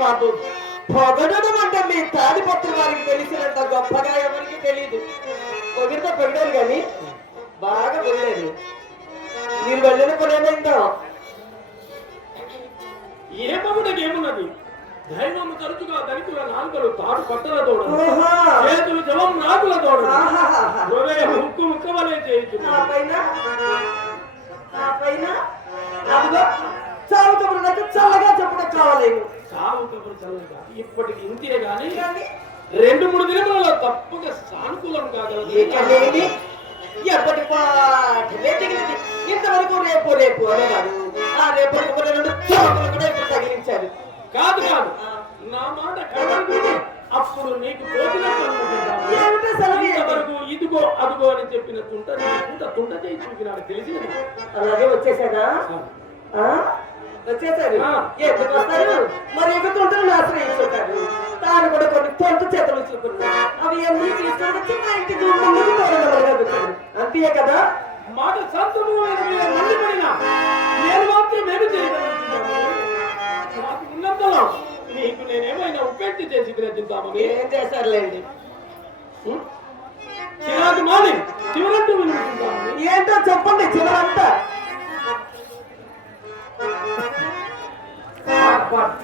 బాబు పొగడడం అంటే మీ తాడిపత్రి వారికి తెలిసినంత గొప్పగా ఎవరికి తెలియదు. పొగిడితే పొగిడారు కానీ బాగా పొగిడారు. మీరు వెళ్ళిన పనేమైందో ఏ పొగుడకి ఏమున్నది? దైవము తరచుగా ధనికుల నాలుకలు తాడు పట్టల తోడ, చేతులు జవం నాకుల తోడ, హృదయం ముక్కు ముక్కవలే చేయించు. చావు కబురు నాకు చల్లగా చెప్పడం కావాలేము. చావు కబురు చల్లగా ఇప్పటికి ఇంతే గాని 2-3 దినములలో తప్పక సానుకూలం కాగలదు. ఎప్పటి పాటలే తగిలింది. ఇంతవరకు రేపు రేపు అనేవారు. ఆ రేపు కూడా ఇప్పుడు తగిలించారు. కాదు కాదు, నా మాట కడగదు. అప్పుడు నీకు వరకు ఇదిగో అదుగో అని చెప్పిన తుంట చేయి చూపినాడు. తెలిసింది. అలాగే వచ్చేసాడా? వచ్చేసారు. ఎందుకు వస్తారు? మరి ఇక తుంటను ఆశ్రయించుంటారు. తాను కూడా కొన్ని తొంత చేతులు చూపున్నారు. అవి అన్ని తీసుకొని వచ్చి మా ఇంటి ముందుకు తోడగలుగుతారు. అంతే కదా? మాట సంతోషపడినా నేను మాత్రం ఏమి చేయగలుగుతున్నాను? నాకు ఉన్నంతలో నీకు నేనేమైనా ఉపేక్ష చేసి గ్రహిద్దామని. ఏం చేశారులేండి? చిరాకు మాని చివరంటూ వినుకుంటామని. ఏంటో చెప్పండి చివరంతా. పాడు